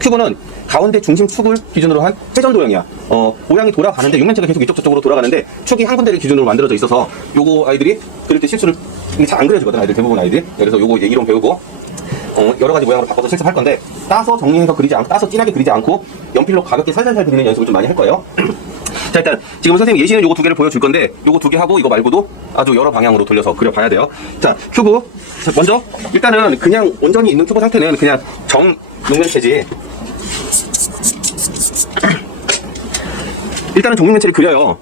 큐브는 가운데 중심 축을 기준으로 한 회전 도형이야. 모양이 돌아가는데 육면체가 계속 이쪽 저쪽으로 돌아가는데 축이 한 군데를 기준으로 만들어져 있어서 요거 아이들이 그릴 때 실수를 잘 안 그려지거든. 아이들 대부분 아이들이. 그래서 요거 이제 이론 배우고 여러 가지 모양으로 바꿔서 실습할 건데 따서 정리해서 그리지 않고 따서 진하게 그리지 않고 연필로 가볍게 살살살 그리는 연습을 좀 많이 할 거예요. 자, 일단 지금 선생님 예시는 요거 두 개를 보여줄 건데 요거 두 개 하고 이거 말고도 아주 여러 방향으로 돌려서 그려봐야 돼요. 자, 큐브 먼저 일단은 그냥 온전히 있는 큐브 상태는 그냥 정 육면체지. 일단은 정육면체를 그려요.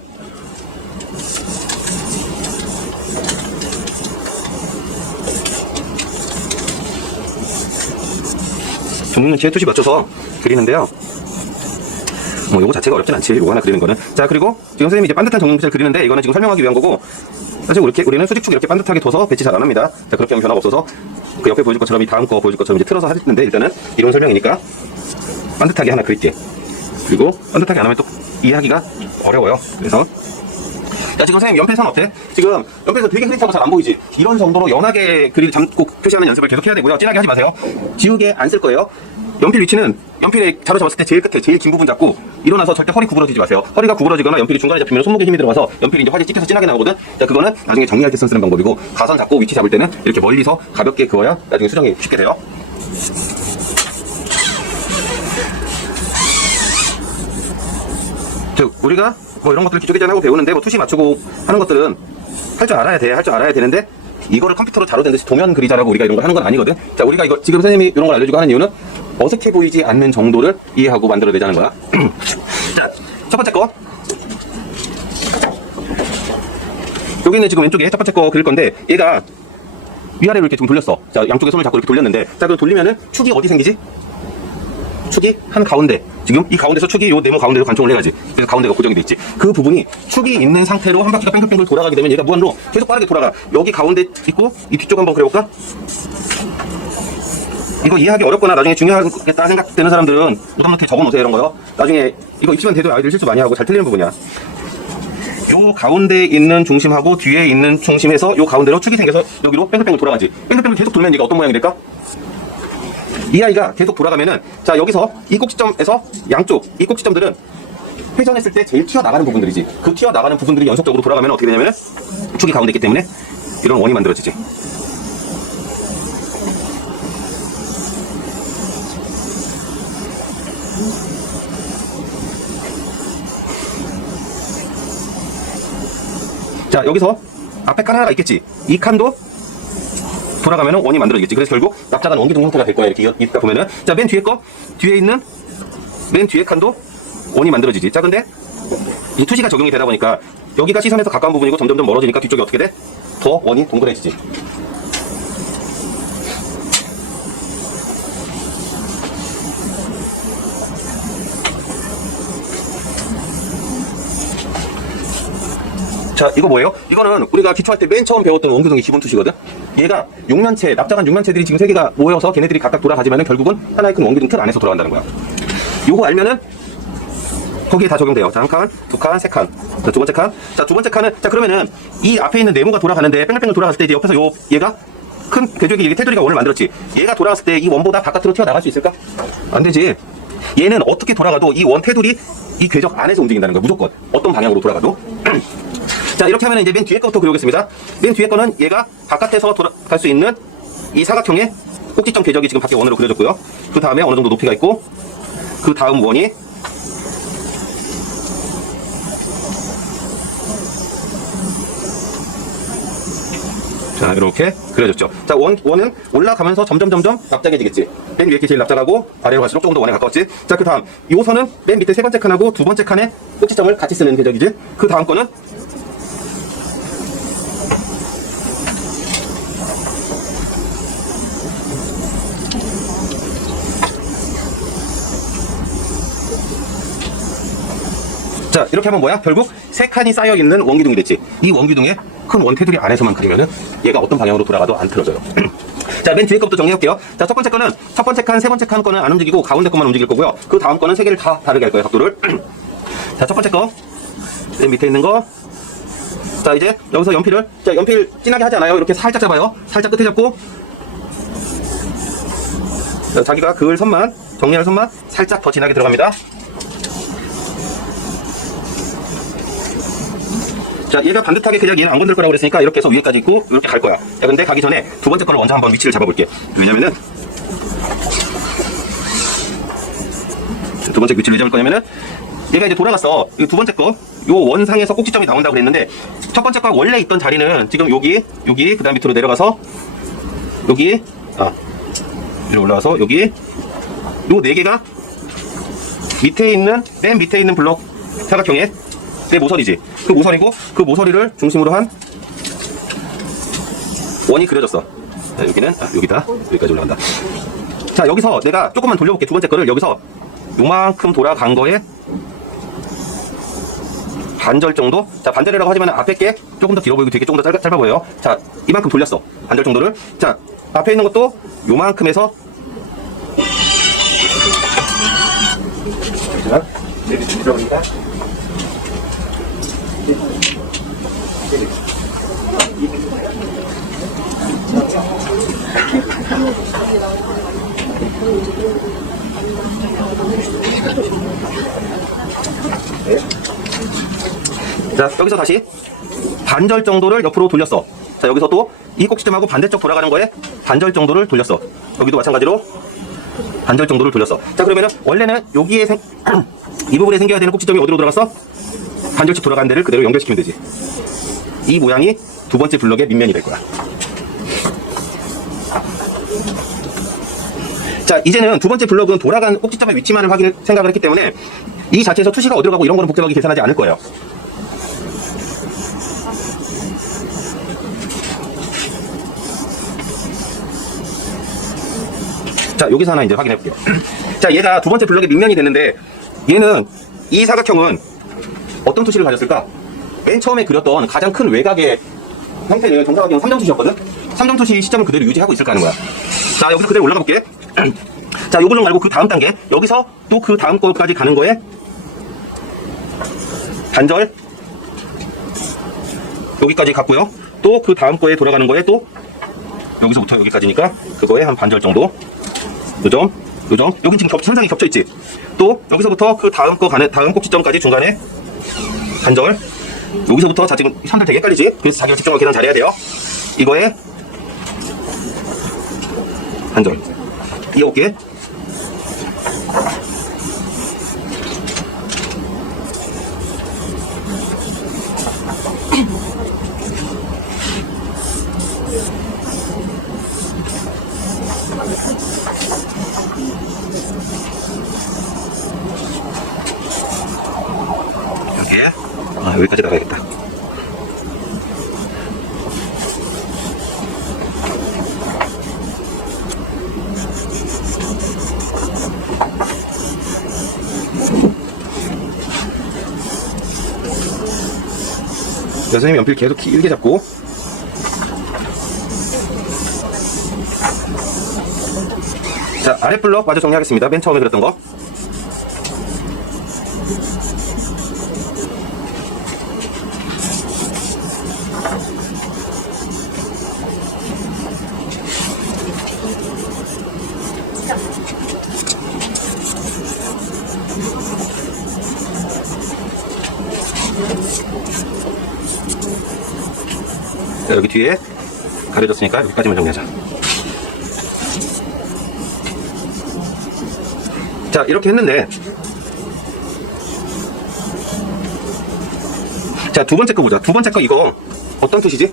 정육면체에 투시 맞춰서 그리는데요. 요거 자체가 어렵진 않지. 요거 하나 그리는 거는. 자, 그리고 지금 선생님이 이제 반듯한 정육면체를 그리는데 이거는 지금 설명하기 위한 거고, 사실 우리는 수직축 이렇게 반듯하게 둬서 배치 잘 안 합니다. 자, 그렇게 하면 변화가 없어서 그 옆에 보여줄 것처럼 이 다음 거 보여줄 것처럼 이제 틀어서 하는데 일단은 이론 설명이니까 반듯하게 하나 그릴게. 그리고 반듯하게 안 하면 또 이해하기가 어려워요. 그래서 자, 지금 선생님 연필선 어때? 지금 연필선 되게 흐릿하고 잘 안 보이지? 이런 정도로 연하게 그릴 잡고 표시하는 연습을 계속 해야 되고요. 진하게 하지 마세요. 지우개 안 쓸 거예요. 연필 위치는 연필에 자로 잡았을 때 제일 끝에 제일 긴 부분 잡고 일어나서 절대 허리 구부러지지 마세요. 허리가 구부러지거나 연필이 중간에 잡히면 손목에 힘이 들어가서 연필이 이제 화질 찝혀서 진하게 나오거든. 자, 그거는 나중에 정리할 때 쓰는 방법이고, 가선 잡고 위치 잡을 때는 이렇게 멀리서 가볍게 그어야 나중에 수정이 쉽게 돼요. 즉 우리가 이런 것들 기초계산하고 배우는데 투시 맞추고 하는 것들은 할 줄 알아야 되는데 이거를 컴퓨터로 자로된 듯이 도면 그리자라고 우리가 이런 걸 하는 건 아니거든. 자, 우리가 이거 지금 선생님이 이런 걸 알려주고 하는 이유는 어색해 보이지 않는 정도를 이해하고 만들어내자는 거야. 자, 첫 번째 거. 여기는 지금 왼쪽에 첫 번째 거 그릴 건데 얘가 위아래로 이렇게 좀 돌렸어. 자, 양쪽에 손을 잡고 이렇게 돌렸는데, 자, 그럼 돌리면은 축이 어디 생기지? 축이 한 가운데, 지금 이 가운데서 축이 요 네모 가운데로 관통을 해야지. 그래서 가운데가 고정이 돼 있지. 그 부분이 축이 있는 상태로 한 바퀴가 뺑글뺑글 돌아가게 되면 얘가 무한으로 계속 빠르게 돌아가. 여기 가운데 있고 이 뒤쪽 한번 그려볼까? 이거 이해하기 어렵거나 나중에 중요하겠다 생각되는 사람들은 부담 넣게 적어놓으세요. 이런 거요. 나중에 이거 입시만 돼도 아이들 실수 많이 하고 잘 틀리는 부분이야. 요 가운데 있는 중심하고 뒤에 있는 중심에서 요 가운데로 축이 생겨서 여기로 뺑글뺑글 돌아가지. 뺑글뺑글 계속 돌면 얘가 어떤 모양이 될까? 이 아이가 계속 돌아가면은, 자, 여기서 이 꼭지점에서 양쪽 이 꼭지점들은 회전했을 때 제일 튀어나가는 부분들이지. 그 튀어나가는 부분들이 연속적으로 돌아가면 어떻게 되냐면은 축이 가운데 있기 때문에 이런 원이 만들어지지. 자, 여기서 앞에 칸 하나가 있겠지. 이 칸도 돌아가면 원이 만들어지겠지. 그래서 결국 납작한 원기둥 형태가 될 거야. 이렇게 있다 보면은. 자, 맨 뒤에 맨 뒤에 칸도 원이 만들어지지. 자, 근데 이 투시가 적용이 되다 보니까 여기가 시선에서 가까운 부분이고 점점점 멀어지니까 뒤쪽이 어떻게 돼? 더 원이 동그래지지. 자, 이거 뭐예요? 이거는 우리가 기초할 때 맨 처음 배웠던 원기둥의 기본 투시거든? 얘가 육면체, 납작한 육면체들이 지금 3개가 모여서 걔네들이 각각 돌아가지만은 결국은 하나의 큰 원기둥 틀 안에서 돌아간다는 거야. 요거 알면은 거기에 다 적용돼요. 자, 한 칸, 두 칸, 세 칸. 자, 두 번째 칸. 자, 두 번째 칸은, 자, 그러면은 이 앞에 있는 네모가 돌아가는데 뺑글뺑글 돌아갔을 때 이제 옆에서 얘가 큰 궤적이, 이게 테두리가 원을 만들었지. 얘가 돌아갔을 때 이 원보다 바깥으로 튀어나갈 수 있을까? 안 되지. 얘는 어떻게 돌아가도 이 원 테두리, 이 궤적 안에서 움직인다는 거야. 무조건. 어떤 방향으로 돌아가도. 자, 이렇게 하면 이제 맨 뒤에 거부터 그려보겠습니다. 맨 뒤에 거는 얘가 바깥에서 돌아갈 수 있는 이 사각형의 꼭지점 궤적이 지금 밖에 원으로 그려졌고요. 그 다음에 어느 정도 높이가 있고, 그 다음 원이 자, 이렇게 그려졌죠. 자, 원은 올라가면서 점점 납작해지겠지. 맨 위에 게 제일 납작하고 아래로 갈수록 조금 더 원에 가까웠지. 자, 그 다음 이 선은 맨 밑에 세 번째 칸하고 두 번째 칸의 꼭지점을 같이 쓰는 궤적이지. 그 다음 거는 자, 이렇게 하면 뭐야? 결국 세 칸이 쌓여있는 원기둥이 됐지. 이 원기둥에 큰 원테두리 안에서만 그리면은 얘가 어떤 방향으로 돌아가도 안 틀어져요. 자, 맨 뒤에 것부터 정리할게요. 자, 첫 번째 거는 첫 번째 칸, 세 번째 칸 거는 안 움직이고 가운데 것만 움직일 거고요. 그 다음 거는 세 개를 다 다르게 할 거예요, 각도를. 자, 첫 번째 거. 맨 밑에 있는 거. 자, 이제 여기서 연필을, 자, 연필 진하게 하지 않아요. 이렇게 살짝 잡아요. 살짝 끝에 잡고 자, 자기가 그을 선만, 정리할 선만 살짝 더 진하게 들어갑니다. 자, 얘가 반듯하게 그냥 얘는 안 건들 거라고 그랬으니까 이렇게 해서 위에까지 있고 이렇게 갈 거야. 자, 근데 가기 전에 두 번째 거를 먼저 한번 위치를 잡아볼게. 왜냐면은 두 번째 위치를 왜 잡을 거냐면은 얘가 이제 돌아갔어. 이 두 번째 거, 요 원상에서 꼭지점이 나온다고 그랬는데 첫 번째 거 원래 있던 자리는 지금 여기, 그 다음 밑으로 내려가서 여기, 위로 올라와서 여기, 요 네 개가 밑에 있는, 맨 밑에 있는 블록 사각형의 내 모서리지. 그 모서리고 그 모서리를 중심으로 한 원이 그려졌어. 자, 여기는 여기다. 여기까지 올라간다. 자, 여기서 내가 조금만 돌려볼게. 두 번째 거를 여기서 요만큼 돌아간 거에 반절 정도? 자, 반절이라고 하지만 앞에 게 조금 더 길어 보이고 뒤에 게 조금 더 짧아 보여요. 자, 이만큼 돌렸어. 반절 정도를. 자, 앞에 있는 것도 요만큼에서 자, 여기 들어갑니다. 자, 여기서 다시 반절 정도를 옆으로 돌렸어. 자, 여기서 또 이 꼭지점하고 반대쪽 돌아가는 거에 반절 정도를 돌렸어. 여기도 마찬가지로 반절 정도를 돌렸어. 자, 그러면은 원래는 여기에 이 부분에 생겨야 되는 꼭지점이 어디로 들어갔어? 반절씩 돌아간 데를 그대로 연결시키면 되지. 이 모양이 두 번째 블럭의 밑면이 될 거야. 자, 이제는 두 번째 블럭은 돌아간 꼭지점의 위치만을 생각을 했기 때문에 이 자체에서 투시가 어디로 가고 이런 거는 복잡하게 계산하지 않을 거예요. 자, 여기서 하나 이제 확인해 볼게요. 자, 얘가 두 번째 블럭의 밑면이 됐는데 얘는 이 사각형은 어떤 투시를 가졌을까? 맨 처음에 그렸던 가장 큰 외곽의 형태는 정사각형 3점 투시였거든? 3점 투시 시점을 그대로 유지하고 있을까 하는 거야. 자, 여기서 그대로 올라가 볼게. 자, 요 블록 말고 그 다음 단계, 여기서 또 그 다음 거까지 가는 거에 반절 여기까지 갔고요. 또 그 다음 거에 돌아가는 거에 또 여기서부터 여기까지니까 그거에 한 반절 정도. 요점. 여긴 지금 현상이 겹쳐있지. 또 여기서부터 그 다음 거 가는 다음 꼭지점까지 중간에 반절. 여기서부터 자, 지금 선들 되게 헷갈리지. 그래서 자기가 집중하고 계산 잘해야 돼요. 이거에 반절 이어볼게. 여기까지 나가야겠다. 선생님 연필 계속 길게 잡고 자, 아래 블럭 마저 정리하겠습니다. 맨 처음에 그렸던 거. 자, 여기 뒤에 가려졌으니까 여기까지만 정리하자. 자, 이렇게 했는데 자, 두 번째 거 보자. 두 번째 거 이거 어떤 뜻이지?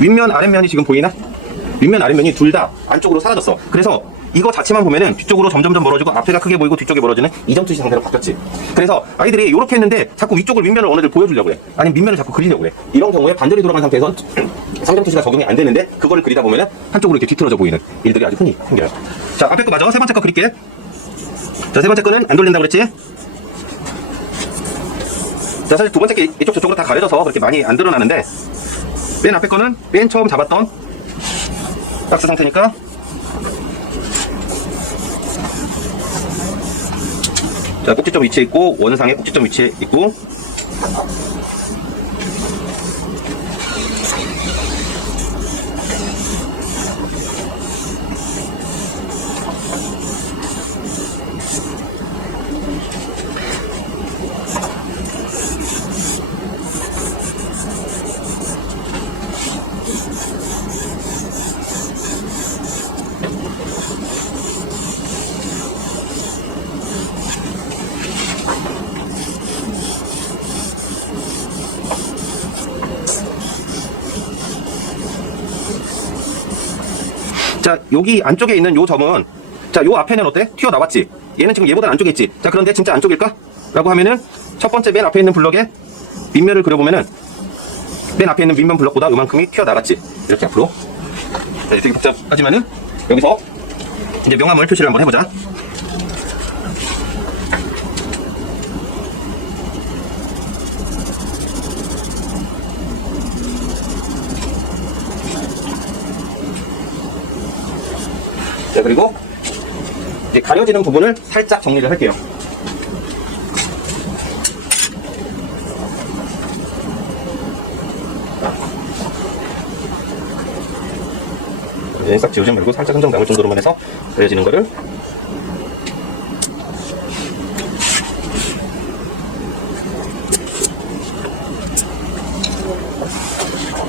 윗면 아랫면이 지금 보이나? 윗면 아랫면이 둘 다 안쪽으로 사라졌어. 그래서 이거 자체만 보면은 뒤쪽으로 점점점 멀어지고 앞에가 크게 보이고 뒤쪽이 멀어지는 이점 투시 상태로 바뀌었지. 그래서 아이들이 이렇게 했는데 자꾸 위쪽을 윗면을 어느들 보여주려고 해. 아니면 밑면을 자꾸 그리려고 해. 이런 경우에 반절이 돌아간 상태에서 상점 투시가 적용이 안 되는데 그거를 그리다 보면은 한쪽으로 이렇게 뒤틀어져 보이는 일들이 아주 흔히 생겨요. 자, 앞에 거 맞아. 세 번째 거 그릴게. 자, 세 번째 거는 안 돌린다고 그랬지? 자, 사실 두 번째 게 이쪽 저쪽으로 다 가려져서 그렇게 많이 안 드러나는데 맨 앞에 거는 맨 처음 잡았던 박스 상태니까 자, 꼭지점 위치에 있고 원상의 꼭지점 위치에 있고 자, 여기 안쪽에 있는 요 점은, 자, 요 앞에는 어때? 튀어나왔지? 얘는 지금 얘보다 안쪽에 있지? 자, 그런데 진짜 안쪽일까? 라고 하면은, 첫 번째 맨 앞에 있는 블럭에 밑면을 그려보면은, 맨 앞에 있는 밑면 블럭보다 요만큼이 튀어나갔지? 이렇게 앞으로. 자, 되게 복잡하지만은, 여기서, 이제 명암을 표시를 한번 해보자. 자, 그리고 이제 가려지는 부분을 살짝 정리를 할게요. 싹 지우지 말고 살짝 흔적 남을 정도로만 해서 가려지는 거를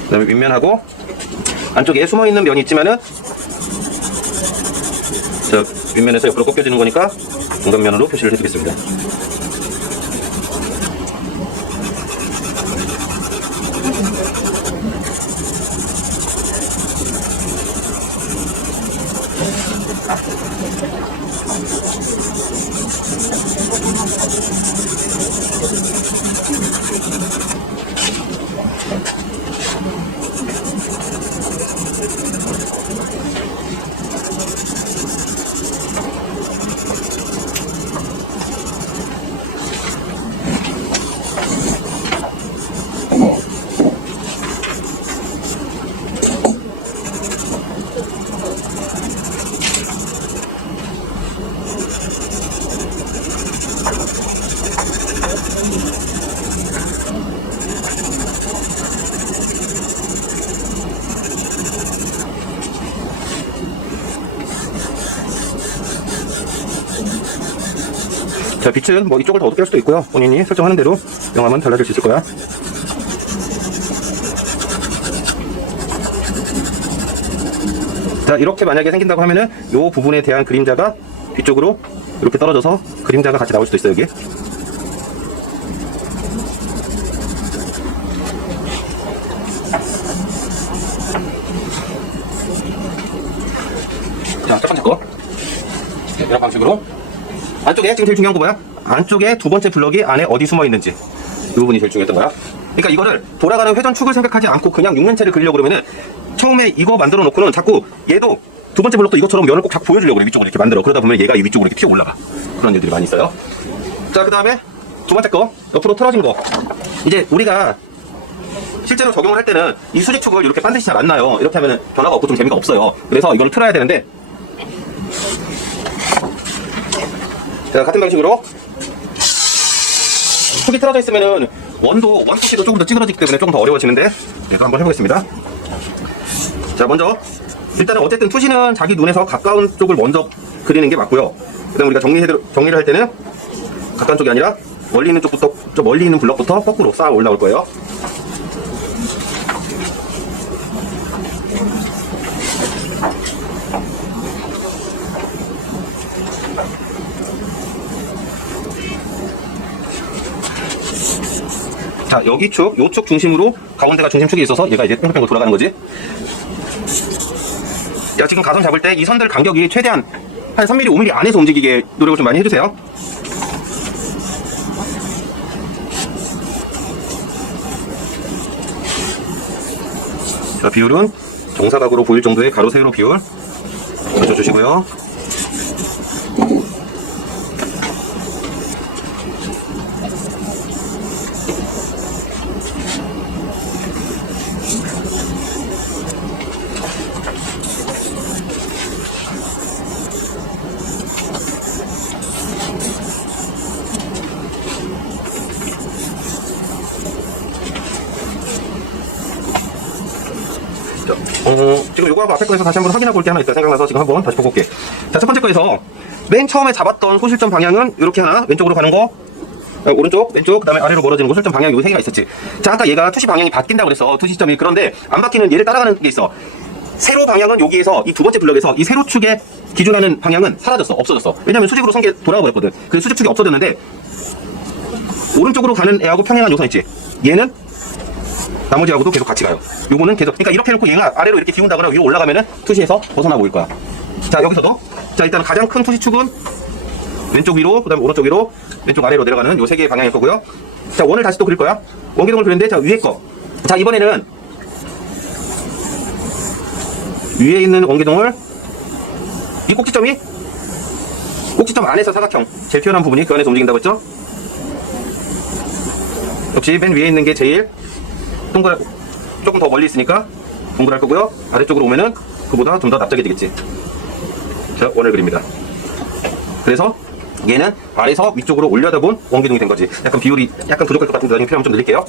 그 다음에 윗면하고 안쪽에 숨어있는 면이 있지만은 자, 윗면에서 옆으로 꺾여지는 거니까 중간면으로 표시를 해주겠습니다. 자, 빛은 뭐 이쪽을 더 어둡게 할 수도 있고요. 본인이 설정하는 대로 명암은 달라질 수 있을 거야. 자, 이렇게 만약에 생긴다고 하면은 요 부분에 대한 그림자가 뒤쪽으로 이렇게 떨어져서 그림자가 같이 나올 수도 있어요, 여기. 자, 첫 번째 거. 이런 방식으로. 안쪽에 지금 제일 중요한 거 뭐야? 안쪽에 두 번째 블럭이 안에 어디 숨어 있는지. 이 부분이 제일 중요했던 거야. 그러니까 이거를 돌아가는 회전축을 생각하지 않고 그냥 육면체를 그리려고 그러면은 처음에 이거 만들어 놓고는 자꾸 얘도 두 번째 블럭도 이것처럼 면을 꼭 자꾸 보여주려고 그래. 위쪽으로 이렇게 만들어. 그러다 보면 얘가 이 위쪽으로 이렇게 튀어 올라가. 그런 일들이 많이 있어요. 자, 그 다음에 두 번째 거. 옆으로 틀어진 거. 이제 우리가 실제로 적용을 할 때는 이 수직축을 이렇게 반드시 잘 안 나요. 이렇게 하면은 변화가 없고 좀 재미가 없어요. 그래서 이걸 틀어야 되는데, 자, 같은 방식으로 축이 틀어져 있으면은 원푸시도 조금 더 찌그러지기 때문에 조금 더 어려워지는데, 얘도 한번 해보겠습니다. 자, 먼저 일단은 어쨌든 투시는 자기 눈에서 가까운 쪽을 먼저 그리는 게 맞고요. 그 다음에 우리가 정리를 할 때는 가까운 쪽이 아니라 멀리 있는 쪽부터, 좀 멀리 있는 블럭부터 거꾸로 쌓아 올라올 거예요. 자, 여기 축, 요 축 중심으로 가운데가 중심축이 있어서 얘가 이제 뺑글뺑글 돌아가는 거지. 자, 지금 가선 잡을 때 이 선들 간격이 최대한 한 3mm, 5mm 안에서 움직이게 노력을 좀 많이 해주세요. 자, 비율은 정사각으로 보일 정도의 가로 세로 비율 맞춰주시고요. 지금 요거하고 앞에 거에서 다시 한번 확인하고 올 게 하나 있다 생각나서 지금 한번 다시 보고 올게. 자, 첫 번째 거에서 맨 처음에 잡았던 소실점 방향은 이렇게 하나, 왼쪽으로 가는 거, 오른쪽, 왼쪽, 그 다음에 아래로 멀어지는 거, 소실점 방향이 요 세 개가 있었지. 자, 아까 얘가 투시 방향이 바뀐다고 그랬어, 투시 시점이. 그런데 안 바뀌는 얘를 따라가는 게 있어. 세로 방향은 여기에서, 이 두 번째 블럭에서 이 세로 축에 기준하는 방향은 사라졌어, 없어졌어. 왜냐면 수직으로 선 게 돌아가 버렸거든. 그래서 수직축이 없어졌는데, 오른쪽으로 가는 애하고 평행한 요선 있지. 얘는 나머지하고도 계속 같이 가요. 요거는 계속, 그러니까 이렇게 해놓고 얘가 아래로 이렇게 기운다거나 위로 올라가면은 투시에서 벗어나 보일 거야. 자, 여기서도 자, 일단 가장 큰 투시축은 왼쪽 위로, 그 다음에 오른쪽 위로, 왼쪽 아래로 내려가는 요 세 개의 방향일 거고요. 자, 원을 다시 또 그릴 거야. 원기둥을 그리는데, 자, 위에 거. 자, 이번에는 위에 있는 원기둥을 이 꼭지점이 꼭지점 안에서 사각형, 제일 튀어나온 부분이 그 안에서 움직인다고 했죠? 역시 맨 위에 있는 게 제일 동그랗, 조금 더 멀리 있으니까 동그랄 거고요. 아래쪽으로 오면은 그보다 좀 더 납작해지겠지. 자, 원을 그립니다. 그래서 얘는 아래서 위쪽으로 올려다 본 원기둥이 된 거지. 약간 비율이 약간 부족할 것 같은데 나중에 필요하면 좀 늘릴게요.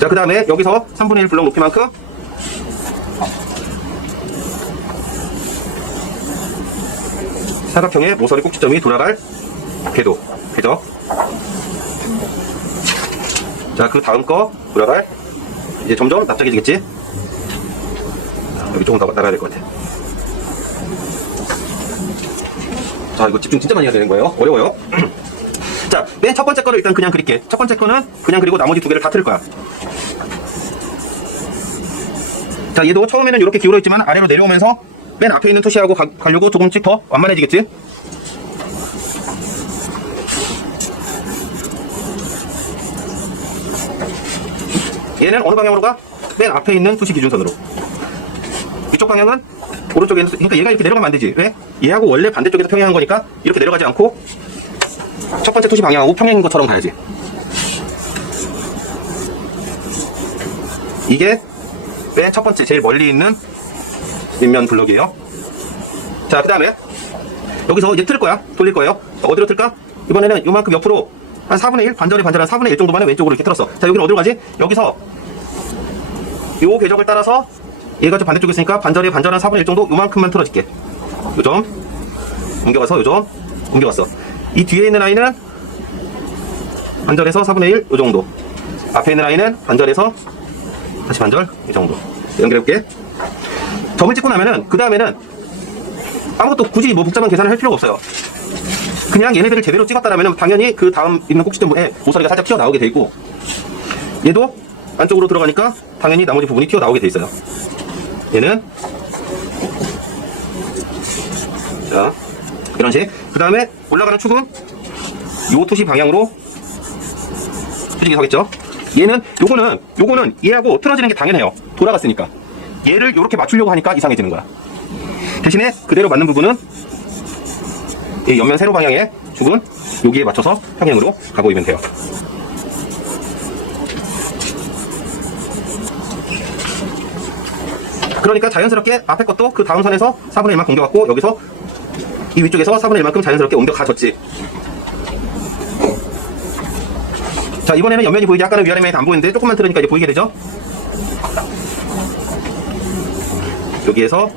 자, 그 다음에 여기서 3분의 1 블럭 높이만큼 사각형의 모서리 꼭지점이 돌아갈 궤도, 궤적. 자, 그 다음 거 돌아갈, 이제 점점 납작해지겠지? 여기 조금 더 나가야 될 것 같아. 자, 이거 집중 진짜 많이 해야 되는 거예요. 어려워요. 자, 맨 첫 번째 거를 일단 그냥 그릴게. 첫 번째 거는 그냥 그리고 나머지 두 개를 다 틀 거야. 자, 얘도 처음에는 이렇게 기울어 있지만 아래로 내려오면서 맨 앞에 있는 투시하고 가려고 조금씩 더 완만해지겠지? 얘는 어느 방향으로 가? 맨 앞에 있는 투시 기준선으로. 이쪽 방향은 오른쪽에 있는, 그러니까 얘가 이렇게 내려가면 안 되지. 왜? 얘하고 원래 반대쪽에서 평행한 거니까 이렇게 내려가지 않고 첫 번째 투시 방향하고 평행인 것처럼 가야지. 이게 맨 첫 번째 제일 멀리 있는 밑면 블럭이에요. 자, 그 다음에 여기서 이제 틀 거야. 돌릴 거예요. 어디로 틀까? 이번에는 요만큼 옆으로 한 4분의 1, 반절에 반절 한 4분의 1 정도만에 왼쪽으로 이렇게 틀었어. 자, 여기는 어디로 가지? 여기서 요 궤적을 따라서 얘가 좀 반대쪽에 있으니까 반절에 반절 한 4분의 1 정도 요만큼만 틀어줄게. 요점 옮겨가서 요점 옮겨갔어. 이 뒤에 있는 라인은 반절에서 4분의 1 요 정도. 앞에 있는 라인은 반절에서 다시 반절 이 정도. 연결해볼게. 점을 찍고 나면은 그 다음에는 아무것도 굳이 뭐 복잡한 계산을 할 필요가 없어요. 그냥 얘네들을 제대로 찍었다라면 당연히 그 다음 있는 꼭지점에 모서리가 살짝 튀어나오게 돼 있고, 얘도 안쪽으로 들어가니까 당연히 나머지 부분이 튀어나오게 돼 있어요. 얘는 자, 이런 식. 그 다음에 올라가는 축은 요 투시 방향으로 수직이 서겠죠. 얘는 요거는 얘하고 틀어지는 게 당연해요. 돌아갔으니까. 얘를 이렇게 맞추려고 하니까 이상해지는 거야. 대신에 그대로 맞는 부분은 이 옆면 세로 방향의 축은 여기에 맞춰서 평행으로 가보이면 돼요. 그러니까 자연스럽게 앞에 것도 그 다음 선에서 4분의 1만큼 옮겨갔고, 여기서 이 위쪽에서 4분의 1만큼 자연스럽게 옮겨가졌지. 자, 이번에는 옆면이 보이지, 아까는 위아래면이 안 보이는데 조금만 틀으니까 이제 보이게 되죠. 여기에서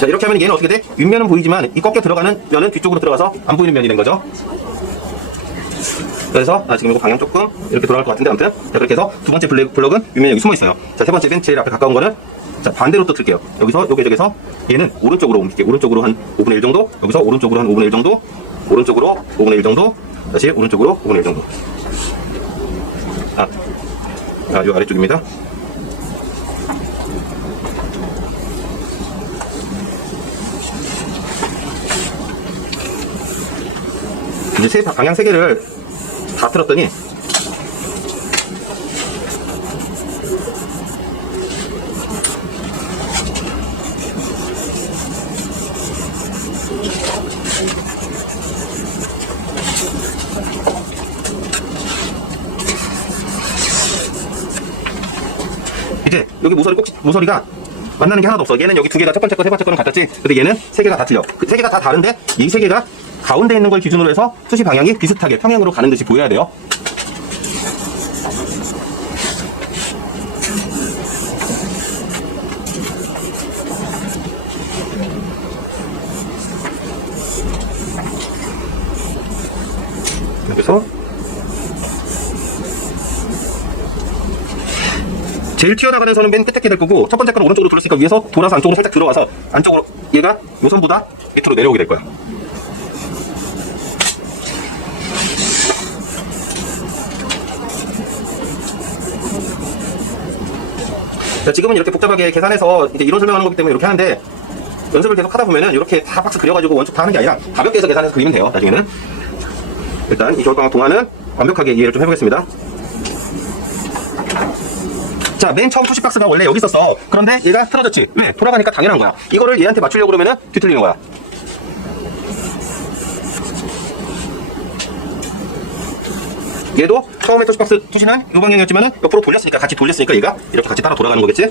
자, 이렇게 하면 얘는 어떻게 돼? 윗면은 보이지만 이 꺾여 들어가는 면은 뒤쪽으로 들어가서 안 보이는 면이 된 거죠. 그래서 지금 이거 방향 조금 이렇게 돌아갈 것 같은데, 아무튼 자, 그렇게 해서 두 번째 블럭은 윗면이 여기 숨어 있어요. 자, 세 번째 맨 제일 앞에 가까운 거는 자, 반대로 또 틀게요. 여기서 여기저기서 얘는 오른쪽으로 옮길게. 오른쪽으로 한 5분의 1 정도, 여기서 오른쪽으로 한 5분의 1 정도, 오른쪽으로 5분의 1 정도, 다시 오른쪽으로 5분의 1 정도. 요 아래쪽입니다. 이제 방향 3개를 다 틀었더니 이제 여기 모서리가 만나는 게 하나도 없어. 얘는 여기 두 개가 첫 번째 거, 세 번째 거는 같았지. 근데 얘는 세 개가 다 틀려. 그 세 개가 다 다른데 이 세 개가 가운데 있는 걸 기준으로 해서 투시 방향이 비슷하게 평행으로 가는 듯이 보여야 돼요. 그래서 제일 튀어나가는 선은 맨 끝에 될 거고, 첫 번째 거는 오른쪽으로 돌렸으니까 위에서 돌아서 안쪽으로 살짝 들어가서 안쪽으로 얘가 요 선보다 밑으로 내려오게 될 거야. 자, 지금은 이렇게 복잡하게 계산해서 이제 이론 설명하는 거기 때문에 이렇게 하는데, 연습을 계속 하다 보면은 이렇게 다 박스 그려가지고 원축 다 하는 게 아니라 가볍게 해서 계산해서 그리면 돼요. 나중에는. 일단 이 겨울방학 동안은 완벽하게 이해를 좀 해보겠습니다. 자, 맨 처음 푸시 박스가 원래 여기 있었어. 그런데 얘가 틀어졌지. 왜? 돌아가니까 당연한 거야. 이거를 얘한테 맞추려고 그러면은 뒤틀리는 거야. 얘도 처음에 토시박스 투시는 이 방향이었지만은 옆으로 돌렸으니까, 같이 돌렸으니까 얘가 이렇게 같이 따라 돌아가는 거겠지?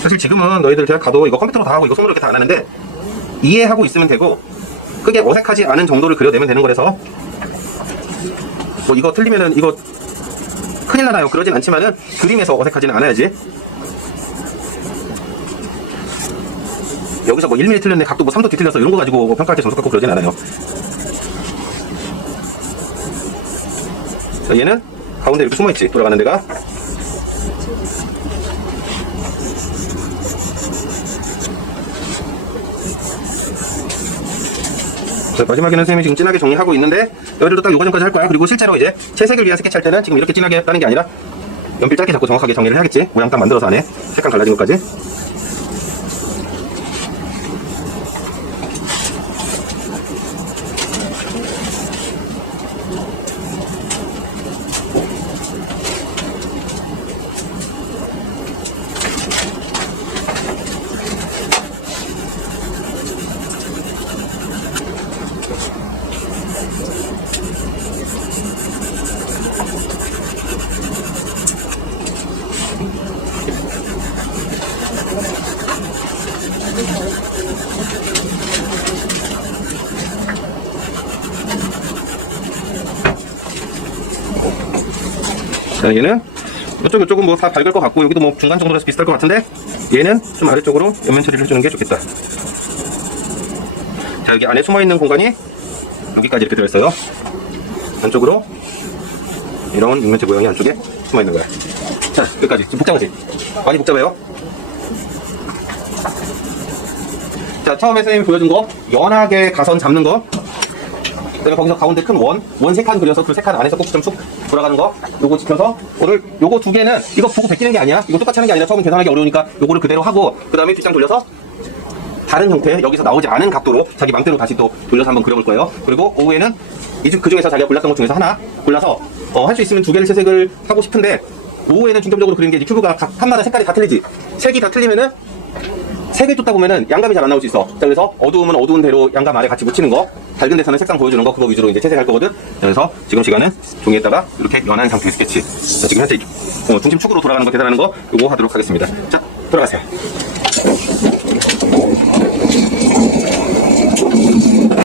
사실 지금은 너희들 대학 가도 이거 컴퓨터로 다 하고 이거 손으로 이렇게 다 안 하는데, 이해하고 있으면 되고 크게 어색하지 않은 정도를 그려내면 되는 거라서, 뭐 이거 틀리면은 이거 큰일 나나요? 그러진 않지만은 그림에서 어색하지는 않아야지. 여기서 뭐 1mm 틀렸네, 각도 뭐 3도 뒤틀렸어, 이런 거 가지고 뭐 평가할 때 점수 갖고 그러진 않아요. 자, 얘는 가운데 이렇게 숨어있지, 돌아가는 데가. 자, 마지막에는 선생님이 지금 진하게 정리하고 있는데, 너희들도 딱 요 과정까지 할 거야. 그리고 실제로 이제 채색을 위한 스케치 할 때는 지금 이렇게 진하게 했다는 게 아니라 연필 짧게 잡고 정확하게 정리를 해야겠지. 모양 딱 만들어서 안에 색감 달라진 것까지. 자, 얘는 이쪽은 뭐 다 밝을 것 같고, 여기도 뭐 중간 정도라서 비슷할 것 같은데, 얘는 좀 아래쪽으로 옆면 처리를 해주는 게 좋겠다. 자, 여기 안에 숨어있는 공간이 여기까지 이렇게 들어있어요. 안쪽으로 이런 육면체 모양이 안쪽에 숨어있는 거야. 자, 여기까지. 지금 복잡하지? 많이 복잡해요. 자, 처음에 선생님이 보여준 거, 연하게 가선 잡는 거, 그다음에 거기서 가운데 큰 원 3칸 그려서 그 3칸 안에서 꼭지 좀 쑥 돌아가는 거, 요거 지켜서 요거 두 개는 이거 보고 베끼는 게 아니야. 이거 똑같이 하는 게 아니라 처음엔 계산하기 어려우니까 요거를 그대로 하고, 그 다음에 뒷장 돌려서 다른 형태, 여기서 나오지 않은 각도로 자기 맘대로 다시 또 돌려서 한번 그려볼 거예요. 그리고 오후에는 그 중에서 자기가 골랐던 것 중에서 하나 골라서 할 수 있으면 2개를 채색을 하고 싶은데, 오후에는 중점적으로 그리는 게 이 큐브가 각 칸마다 색깔이 다 틀리지. 색이 다 틀리면은 색을 쫓다 보면은 양감이 잘 안 나올 수 있어. 자, 그래서 어두우면 어두운 대로 양감 아래 같이 묻히는 거, 밝은 데서는 색상 보여주는 거, 그거 위주로 이제 채색할 거거든. 그래서 지금 시간은 종이에다가 이렇게 연한 상태의 스케치. 자, 지금 현재 중심 축으로 돌아가는 거, 계산하는 거, 요거 하도록 하겠습니다. 자, 돌아가세요.